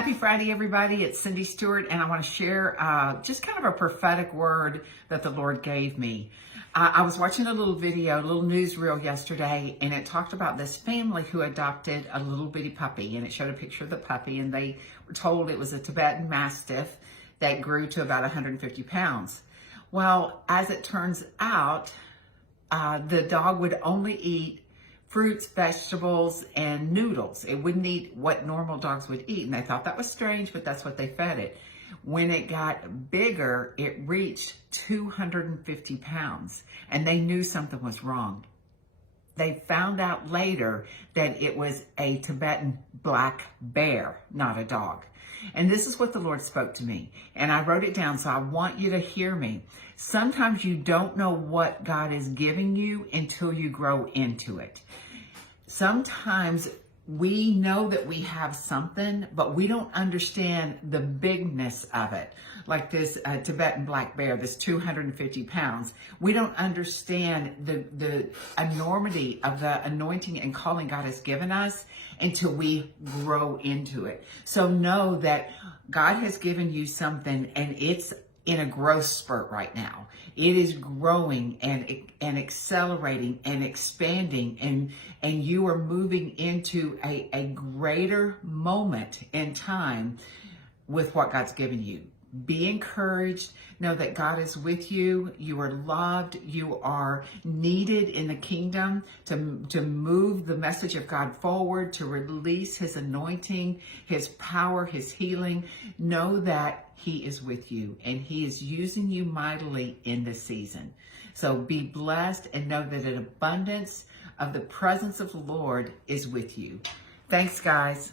Happy Friday, everybody. It's Cindy Stewart, and I want to share just kind of a prophetic word that the Lord gave me. I was watching a little video, a little newsreel yesterday, and it talked about this family who adopted a little bitty puppy, and it showed a picture of the puppy, and they were told it was a Tibetan Mastiff that grew to about 150 pounds. Well, as it turns out, the dog would only eat fruits, vegetables, and noodles. It wouldn't eat what normal dogs would eat. And I thought that was strange, but that's what they fed it. When it got bigger, it reached 250 pounds, and they knew something was wrong. They found out later that it was a Tibetan black bear, not a dog. And this is what the Lord spoke to me. And I wrote it down, so I want you to hear me. Sometimes you don't know what God is giving you until you grow into it. Sometimes we know that we have something, but we don't understand the bigness of it. Like this Tibetan black bear, this 250 pounds. We don't understand the enormity of the anointing and calling God has given us until we grow into it. So know that God has given you something, and it's in a growth spurt right now. It is growing and accelerating and expanding, and you are moving into a greater moment in time with what God's given you. Be encouraged. Know that God is with you. You are loved. You are needed in the kingdom to move the message of God forward, to release His anointing, His power, His healing. Know that He is with you, and He is using you mightily in this season. So be blessed and know that an abundance of the presence of the Lord is with you. Thanks, guys.